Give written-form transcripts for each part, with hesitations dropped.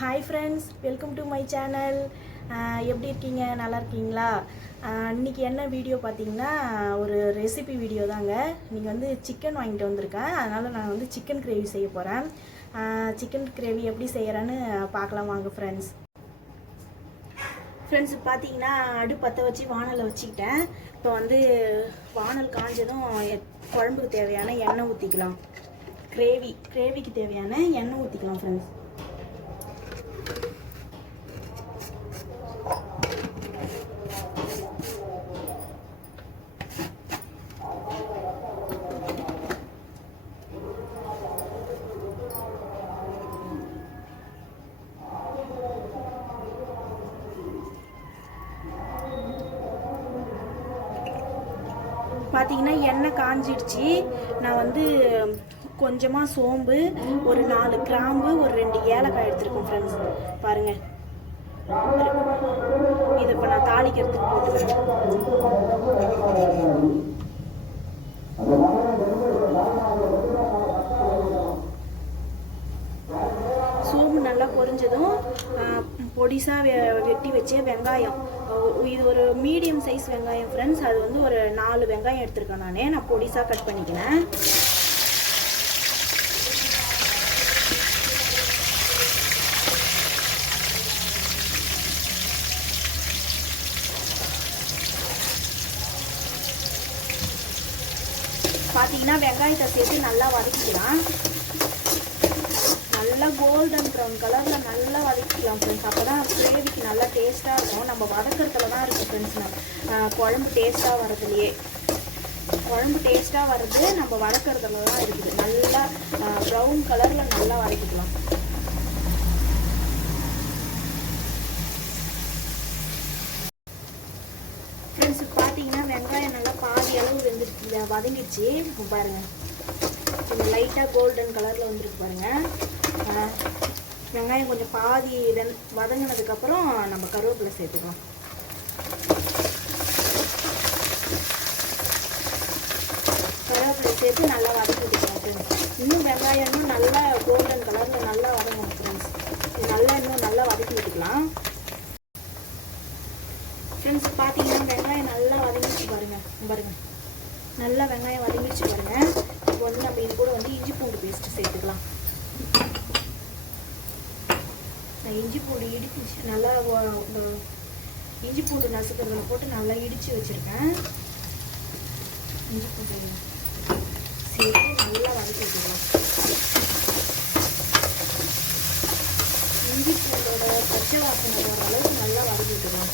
Hi friends, welcome to my channel. எப்படி இருக்கீங்க? நல்லா இருக்கீங்களா? இன்றைக்கி என்ன வீடியோ பார்த்தீங்கன்னா, ஒரு ரெசிபி வீடியோ தாங்க. நீங்கள் வந்து சிக்கன் வாங்கிட்டு வந்திருக்கேன், அதனால் நான் வந்து சிக்கன் கிரேவி செய்ய போகிறேன். சிக்கன் கிரேவி எப்படி செய்கிறேன்னு பார்க்கலாம் வாங்க ஃப்ரெண்ட்ஸ். பார்த்தீங்கன்னா அடுப்பு பற்ற வச்சு வானலை வச்சுக்கிட்டேன். இப்போ வந்து வானல் காஞ்சதும் குழம்புக்கு தேவையான எண்ணெய் ஊற்றிக்கலாம். கிரேவிக்கு தேவையான எண்ணெய் ஊற்றிக்கலாம் ஃப்ரெண்ட்ஸ். பார்த்தீங்கன்னா எண்ணெய் காஞ்சிடுச்சு. நான் வந்து கொஞ்சமாக சோம்பு, ஒரு 4 கிராம்பு, ஒரு 2 ஏலக்காய் எடுத்துருக்கேன் ஃப்ரெண்ட்ஸ். பாருங்கள், இது இப்போ நான் தாளிக்கிறதுக்கு போட்டுக்கிறேன். சோம்பு நல்லா பொரிஞ்சதும் பொடிசாக வெட்டி வச்ச வெங்காயம், இது ஒரு மீடியம் சைஸ் வெங்காயம் ஃப்ரெண்ட்ஸ். அது வந்து ஒரு 4 வெங்காயம் எடுத்துருக்கேன். நான் பொடிசாக கட் பண்ணிக்கிறேன். பார்த்தீங்கன்னா வெங்காயத்தை சேர்த்து நல்லா வதக்கிக்கலாம். நல்லா கோல்டன் ப்ரௌன் கலரில் நல்லா வதக்கிக்கலாம் ஃப்ரெண்ட்ஸ். அப்போ தான் கிரேவிக்கு நல்லா டேஸ்ட்டாக இருக்கும். நம்ம வதக்கிறதுல தான் இருக்குது ஃப்ரெண்ட்ஸ். குழம்பு டேஸ்ட்டாக வர்றதுலையே, குழம்பு டேஸ்ட்டாக வர்றது நம்ம வதக்கிறதுல தான் இருக்குது. நல்லா ப்ரௌன் கலரில் நல்லா வதக்கிக்கலாம். ஃப்ரெண்ட்ஸ் பார்த்தீங்கன்னா வெங்காயம் நல்லா பாதி அளவு வதங்கிடுச்சு. இப்போ பாருங்கள், கொஞ்சம் லைட்டாக கோல்டன் கலரில் வந்துருக்கு பாருங்கள். வெங்காயம் கொஞ்சம் பாதி வதங்கினதுக்கப்புறம் நம்ம கருவேப்பிலை சேர்த்துக்கலாம். கருவேப்பிலை சேர்த்து நல்லா வதக்கிக்கலாம் ஃப்ரெண்ட்ஸ். இன்னும் வெங்காயம் இன்னும் நல்லா கோல்டன் கலரில் நல்லா வதங்கணும் ஃப்ரெண்ட்ஸ். இன்னும் நல்லா வதக்கி விட்டுக்கலாம் ஃப்ரெண்ட்ஸ். பார்த்தீங்கன்னா வெங்காயம் நல்லா வதங்கிடுச்சு பாருங்கள். நல்லா வெங்காயம் வதங்கிடுச்சு பாருங்கள். இப்போ வந்து நம்ம இது கூட வந்து இஞ்சி பூண்டு பேஸ்ட்டு சேர்த்துக்கலாம். நான் இஞ்சி பூண்டு இடிச்சு நல்லா இஞ்சி பூண்டு நசுக்கிறதுல போட்டு நல்லா இடித்து வச்சுருக்கேன். இஞ்சி பூண்டு சேர்த்து நல்லா வதக்கி விட்டுக்கலாம். இஞ்சி பூண்டோட பச்சை வாசனை வர அளவுக்கு நல்லா வதக்கி விட்டுக்கலாம்.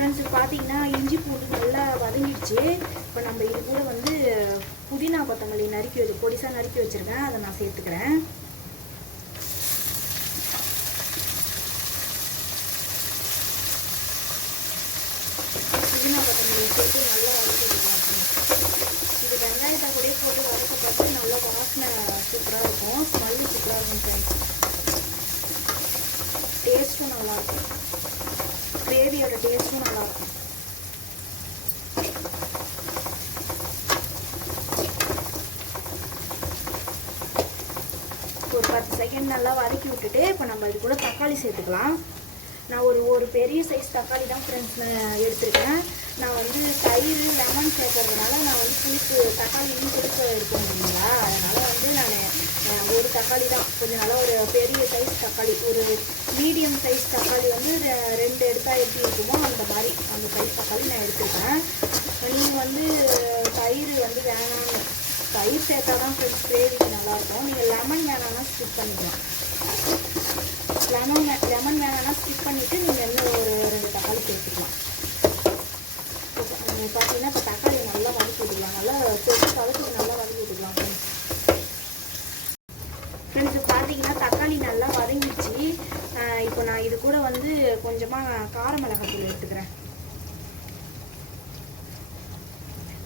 ஃப்ரெண்ட்ஸ் பார்த்தீங்கன்னா இஞ்சி பூண்டு நல்லா வதங்கிடுச்சு. இப்போ நம்ம இது கூட வந்து புதினா கொத்தமல்லி பொடிசாக நறுக்கி வச்சுருக்கேன், அதை நான் சேர்த்துக்கிறேன். புதினா கொத்தமல்லி சேர்த்து நல்லா வதக்கிக்கலாம். இது வெங்காயத்தை கூட போட்டு வதக்கப்பட்டு நல்லா வாசனை சூப்பராக இருக்கும், ஸ்மெல்லு சூப்பராக இருக்கும் ஃப்ரெண்ட்ஸ். டேஸ்ட்டும் நல்லாயிருக்கும், கிரேவியோட டேஸ்ட்டும் நல்லாயிருக்கும். ஒரு 10 செகண்ட் நல்லா வதக்கி விட்டுட்டு இப்போ நம்ம இது கூட தக்காளி சேர்த்துக்கலாம். நான் ஒரு பெரிய சைஸ் தக்காளி தான் ஃப்ரெண்ட்ஸ் எடுத்துருக்கேன். நான் வந்து தயிர் லெமன் சேர்க்கறதுனால நான் வந்து தக்காளியும் புளிப்பு இருக்கும் இல்லைங்களா, அதனால் வந்து நான் ஒரு தக்காளி தான், கொஞ்சம் நல்லா ஒரு பெரிய சைஸ் தக்காளி, ஒரு மீடியம் சைஸ் தக்காளி வந்து 2 எடுத்தால் எப்படி இருக்குமோ அந்த சைஸ் தக்காளி நான் எடுத்துருக்கேன். நீங்கள் வந்து தயிர் வந்து வேணான்னு, தயிர் சேர்த்தா தான் ஃப்ரெண்ட்ஸ் கிரேவிக்கு நல்லாயிருக்கும். நீங்கள் லெமன் வேணான்னா ஸ்கிப் பண்ணிக்கலாம். லெமன் வேணான்னா ஸ்கிப் பண்ணிவிட்டு நீங்கள் இன்னும் ஒரு 2 தக்காளி சேர்த்துக்கலாம். பார்த்தீங்கன்னா இப்போ தக்காளி நல்லா வதக்கி விட்டுக்கலாம். நல்லா வதக்கி நல்லா வதக்கி விட்டுக்கலாம் ஃப்ரெண்ட்ஸ். பார்த்தீங்கன்னா தக்காளி நல்லா வதங்கிடுச்சு. இப்போ நான் இது கூட வந்து கொஞ்சமாக கார மிளகாத்தூள் எடுத்துக்கிறேன்.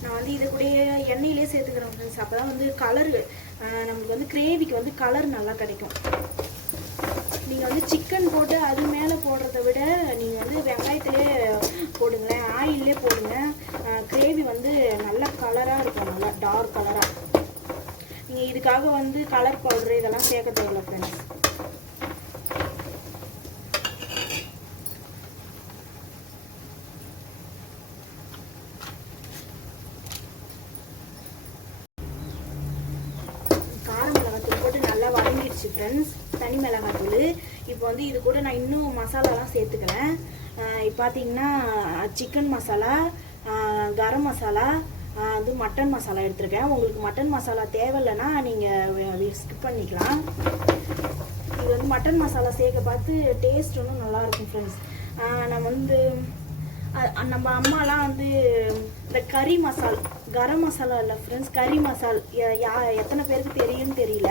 நான் வந்து இதை கூட எண்ணெயிலே சேர்த்துக்கிறேன் ஃப்ரெண்ட்ஸ். அப்போ தான் வந்து கலரு நம்மளுக்கு வந்து கிரேவிக்கு வந்து கலர் நல்லா கிடைக்கும். நீங்கள் வந்து சிக்கன் போட்டு அது மேலே போடுறத விட நீங்கள் வந்து வெங்காயத்திலே போடுங்களேன், ஆயிலே போடுங்க. கிரேவி வந்து நல்ல கலராக இருக்கும். டார்க் கலராக. நீங்கள் இதுக்காக வந்து கலர் பவுடரு இதெல்லாம் சேர்க்க தேவையில்ல ஃப்ரெண்ட்ஸ். கார மிளகாத்தூள் போட்டு நல்லா வதங்கிடுச்சு ஃப்ரெண்ட்ஸ், தனி மிளகாத்தூள். இப்போ வந்து இது கூட நான் இன்னும் மசாலாலாம் சேர்த்துக்கிறேன். இப்போ பார்த்தீங்கன்னா சிக்கன் மசாலா, கரம் மசாலா, வந்து மட்டன் மசாலா எடுத்துருக்கேன். உங்களுக்கு மட்டன் மசாலா தேவையில்லைன்னா நீங்கள் ஸ்கிப் பண்ணிக்கலாம். இது வந்து மட்டன் மசாலா சேர்க்க பார்த்து டேஸ்ட் ஒன்றும் நல்லாயிருக்கும் ஃப்ரெண்ட்ஸ். நம்ம வந்து நம்ம அம்மாலாம் வந்து இந்த கறி மசால், கரம் மசாலா இல்லை ஃப்ரெண்ட்ஸ், கறி மசால் எத்தனை பேருக்கு தெரியும்னு தெரியல.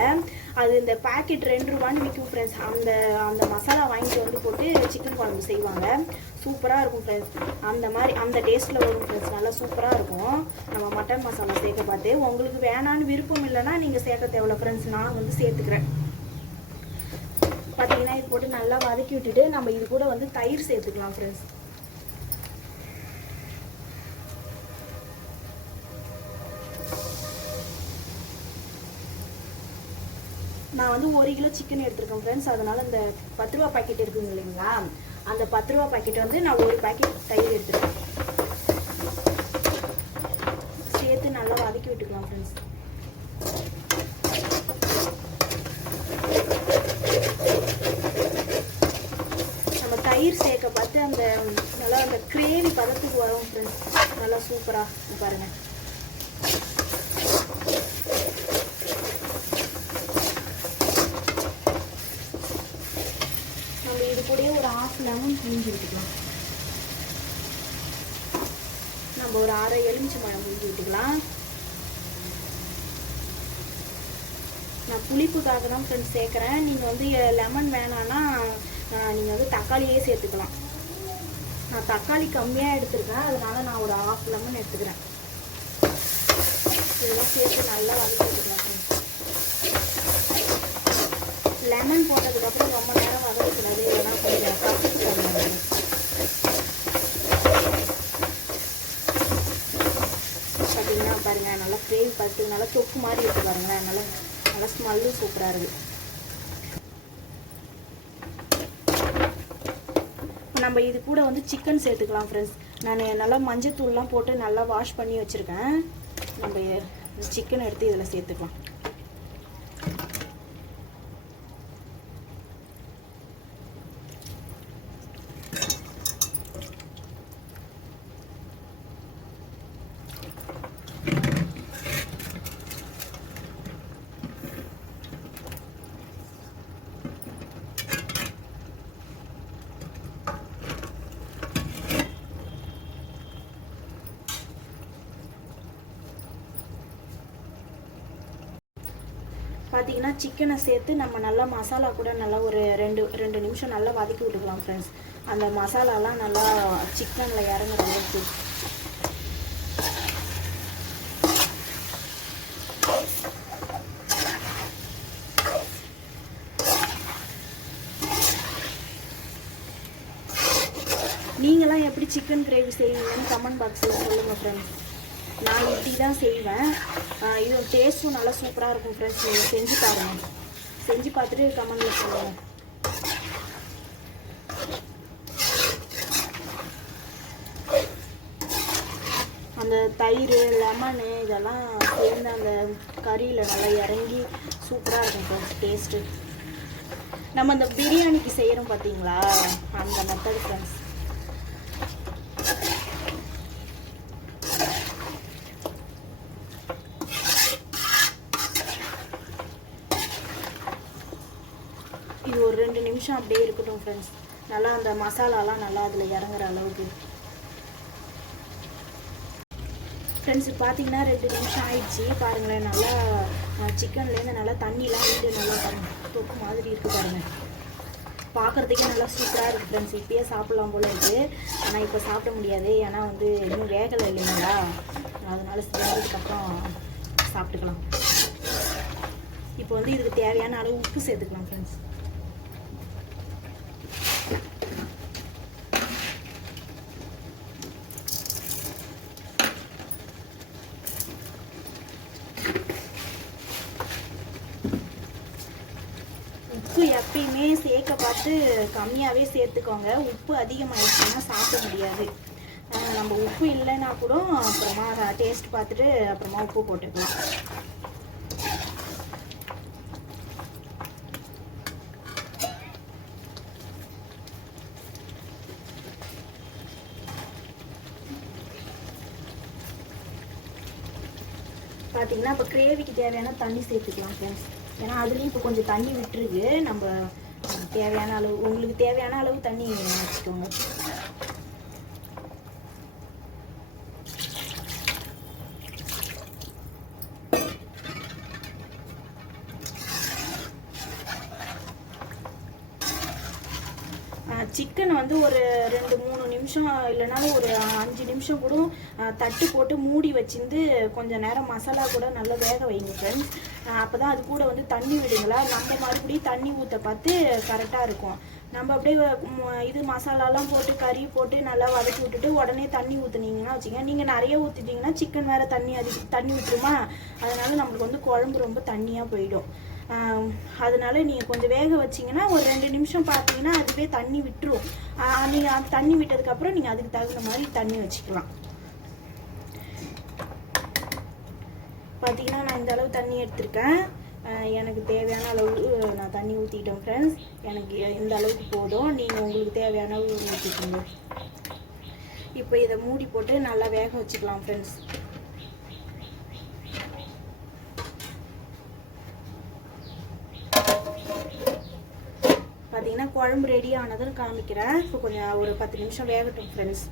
அது இந்த பேக்கெட் 2 ரூபான்னு விற்கும் ஃப்ரெண்ட்ஸ். அந்த மசாலா வாங்கிட்டு வந்து போட்டு சிக்கன் குழம்பு செய்வாங்க. சூப்பராக இருக்கும் ஃப்ரெண்ட்ஸ். அந்த மாதிரி அந்த டேஸ்ட்டில் வரும் ஃப்ரெண்ட்ஸ், நல்லா சூப்பராக இருக்கும். நம்ம மட்டன் மசாலா சேர்க்க பார்த்து உங்களுக்கு வேணான்னு விருப்பம் இல்லைன்னா நீங்கள் சேர்க்க தேவையில்ல ஃப்ரெண்ட்ஸ். நான் வந்து சேர்த்துக்கிறேன். பார்த்தீங்கன்னா இது போட்டு நல்லா வதக்கி விட்டுட்டு நம்ம இது கூட வந்து தயிர் சேர்த்துக்கலாம் ஃப்ரெண்ட்ஸ். நான் வந்து 1 கிலோ சிக்கன் எடுத்துருக்கேன் ஃப்ரெண்ட்ஸ். அதனால இந்த 10 ரூபா பாக்கெட் இருக்குங்க இல்லைங்களா, அந்த 10 ரூபா பாக்கெட் வந்து நான் 1 பாக்கெட் தயிர் எடுத்துருக்கேன். சேர்த்து நல்லா வதக்கி விட்டுக்கலாம் ஃப்ரெண்ட்ஸ். நம்ம தயிர் சேர்க்க பார்த்து அந்த நல்லா அந்த கிரேவி பதத்துக்கு வரும் ஃப்ரெண்ட்ஸ், நல்லா சூப்பராக பாருங்கள். இது கூடயே ஒரு 1/2 லெமன் புழிஞ்சு விட்டுக்கலாம். நம்ம ஒரு 1/2 எலுமிச்சம்பழம் புழிஞ்சு விட்டுக்கலாம். நான் புளிப்புக்காக தான் ஃப்ரெண்ட்ஸ் சேர்க்குறேன். நீங்கள் வந்து லெமன் வேணான்னா நீங்கள் வந்து தக்காளியே சேர்த்துக்கலாம். நான் தக்காளி கம்மியாக எடுத்துருக்கேன், அதனால நான் ஒரு 1/2 லெமன் எடுத்துக்கிறேன். இதெல்லாம் சேர்த்து நல்லா வதக்கி விட்டுக்கலாம் ஃப்ரெண்ட்ஸ். லெமன் போட்டதுக்கப்புறம் ரொம்ப நேரம் வதக்கக்கூடாது, இல்லைன்னா கொஞ்சம் கசப்பு தரும். பார்த்தீங்கன்னா பாருங்கள், நல்லா கிரேவி பார்த்து நல்லா தொக்கு மாதிரி இருக்குது பாருங்களேன். நல்லா ஸ்மெல்லும் சூப்பராக இருக்குது. நம்ம இது கூட வந்து சிக்கன் சேர்த்துக்கலாம் ஃப்ரெண்ட்ஸ். நான் நல்லா மஞ்சத்தூள்லாம் போட்டு நல்லா வாஷ் பண்ணி வச்சுருக்கேன். நம்ம சிக்கன் எடுத்து இதில் சேர்த்துக்கலாம். பார்த்தீங்கன்னா சிக்கனை சேர்த்து நம்ம நல்லா மசாலா கூட நல்லா ஒரு 2 நிமிஷம் நல்லா வதக்கி விட்டுக்கலாம் ஃப்ரெண்ட்ஸ். அந்த மசாலாலாம் நல்லா சிக்கனில் இறங்குற அளவுக்கு. நீங்களாம் எப்படி சிக்கன் கிரேவி செய்வீங்கன்னு கமெண்ட் பாக்ஸில் சொல்லுங்கள் ஃப்ரெண்ட்ஸ். நான் இப்படி தான் செய்வேன். இது டேஸ்ட்டும் நல்லா சூப்பராக இருக்கும் ஃப்ரெண்ட்ஸ். நீங்கள் செஞ்சு பாருங்கள். செஞ்சு பார்த்துட்டு கமெண்ட்டில் சொல்லுங்கள். அந்த தயிர், லெமனு இதெல்லாம் சேர்ந்து அந்த கறியில் நல்லா இறங்கி சூப்பராக இருக்கும் ஃப்ரெண்ட்ஸ் டேஸ்ட்டு. நம்ம அந்த பிரியாணிக்கு செய்கிறோம் பார்த்தீங்களா, அந்த மெத்தட் ஃப்ரெண்ட்ஸ். இது ஒரு 2 நிமிஷம் அப்படியே இருக்கட்டும் ஃப்ரெண்ட்ஸ். நல்லா அந்த மசாலாலாம் நல்லா அதில் இறங்குற அளவுக்கு. ஃப்ரெண்ட்ஸ் பார்த்தீங்கன்னா 2 நிமிஷம் ஆயிடுச்சு பாருங்களேன். நல்லா சிக்கன்லேருந்து நல்லா தண்ணிலாம் விட்டு நல்லா தொக்கு மாதிரி இருக்குது பாருங்கள். பார்க்குறதுக்கே நல்லா சூப்பராக இருக்குது ஃப்ரெண்ட்ஸ். இப்போயே சாப்பிட்லாம் போல இருக்குது. ஆனால் இப்போ சாப்பிட முடியாது, ஏன்னா வந்து இன்னும் வேகலை இல்லைங்களா, அதனால சேர்ந்ததுக்கப்புறம் சாப்பிட்டுக்கலாம். இப்போ வந்து இதுக்கு தேவையான அளவு உப்பு சேர்த்துக்கலாம் ஃப்ரெண்ட்ஸ். எப்பயுமே சேர்க்க பார்த்து கம்மியாகவே சேர்த்துக்கோங்க. உப்பு அதிகமாகிடுச்சுன்னா சாப்பிட முடியாது. நம்ம உப்பு இல்லைன்னா கூட அப்புறமா டேஸ்ட் பார்த்துட்டு அப்புறமா உப்பு போட்டுக்கலாம். பார்த்தீங்கன்னா இப்போ கிரேவிக்கு தேவையான தண்ணி சேர்த்துக்கலாம் ஃப்ரெண்ட்ஸ். ஏன்னா அதுலேயும் இப்போ கொஞ்சம் தண்ணி விட்டுருக்கு. நம்ம தேவையான அளவு, உங்களுக்கு தேவையான அளவு தண்ணி வச்சுக்கோங்க. சிக்கன் வந்து ஒரு 2-3 நிமிஷம் இல்லைனாலும் ஒரு 5 நிமிஷம் கூட தட்டு போட்டு மூடி வச்சிருந்து கொஞ்சம் நேரம் மசாலா கூட நல்லா வேக வைங்க ஃப்ரெண்ட்ஸ். அப்போ தான் அது கூட வந்து தண்ணி விடுங்களா, நம்ம மறுபடியும் தண்ணி ஊற்ற பார்த்து கரெக்டாக இருக்கும். நம்ம அப்படியே இது மசாலாலாம் போட்டு கறி போட்டு நல்லா வதக்கி விட்டுட்டு உடனே தண்ணி ஊற்றுனீங்கன்னா வச்சுக்கோங்க, நீங்கள் நிறைய ஊற்றிட்டிங்கன்னா சிக்கன் வேறு தண்ணி விட்டுருமா, அதனால நம்மளுக்கு வந்து குழம்பு ரொம்ப தண்ணியாக போயிடும். அதனால நீங்கள் கொஞ்சம் வேக வச்சிங்கன்னா ஒரு 2 நிமிஷம் பார்த்தீங்கன்னா அதுவே தண்ணி விட்டுரும். நீங்கள் தண்ணி விட்டதுக்கப்புறம் நீங்கள் அதுக்கு தகுந்த மாதிரி தண்ணி வச்சுக்கலாம். பார்த்தீங்கன்னா நான் இந்த அளவு தண்ணி எடுத்திருக்கேன். எனக்கு தேவையான அளவு நான் தண்ணி ஊற்றிட்டேன் ஃப்ரெண்ட்ஸ். எனக்கு இந்த அளவுக்கு போதும். நீங்கள் உங்களுக்கு தேவையான அளவு ஊற்றிக்கோங்க. இப்போ இதை மூடி போட்டு நல்லா வேக வச்சுக்கலாம் ஃப்ரெண்ட்ஸ். பார்த்தீங்கன்னா குழம்பு ரெடி ஆனதுன்னு காமிக்கிறேன். இப்போ கொஞ்சம் ஒரு 10 நிமிஷம் வேகட்டும் ஃப்ரெண்ட்ஸ்.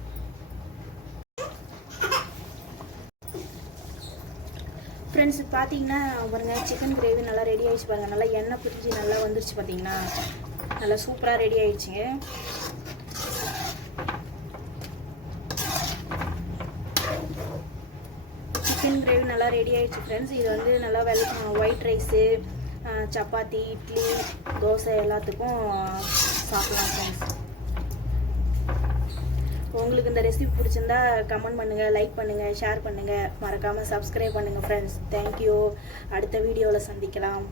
ஃப்ரெண்ட்ஸ் பார்த்தீங்கன்னா பாருங்க, சிக்கன் கிரேவி நல்லா ரெடி ஆயிடுச்சு பாருங்கள். நல்லா எண்ணெய் பிரிஞ்சு நல்லா வந்துருச்சு. பார்த்தீங்கன்னா நல்லா சூப்பராக ரெடி ஆயிடுச்சுங்க. சிக்கன் கிரேவி நல்லா ரெடி ஆயிடுச்சு ஃப்ரெண்ட்ஸ். இது வந்து நல்லா ஒயிட் ரைஸு, சப்பாத்தி, இட்லி, தோசை எல்லாத்துக்கும் சாப்பிடலாம் ஃப்ரெண்ட்ஸ். உங்களுக்கு இந்த ரெசிபி பிடிச்சிருந்தா கமெண்ட் பண்ணுங்கள், லைக் பண்ணுங்கள், ஷேர் பண்ணுங்கள், மறக்காமல் சப்ஸ்கிரைப் பண்ணுங்கள் ஃப்ரெண்ட்ஸ். தேங்க்யூ. அடுத்த வீடியோவில் சந்திக்கலாம்.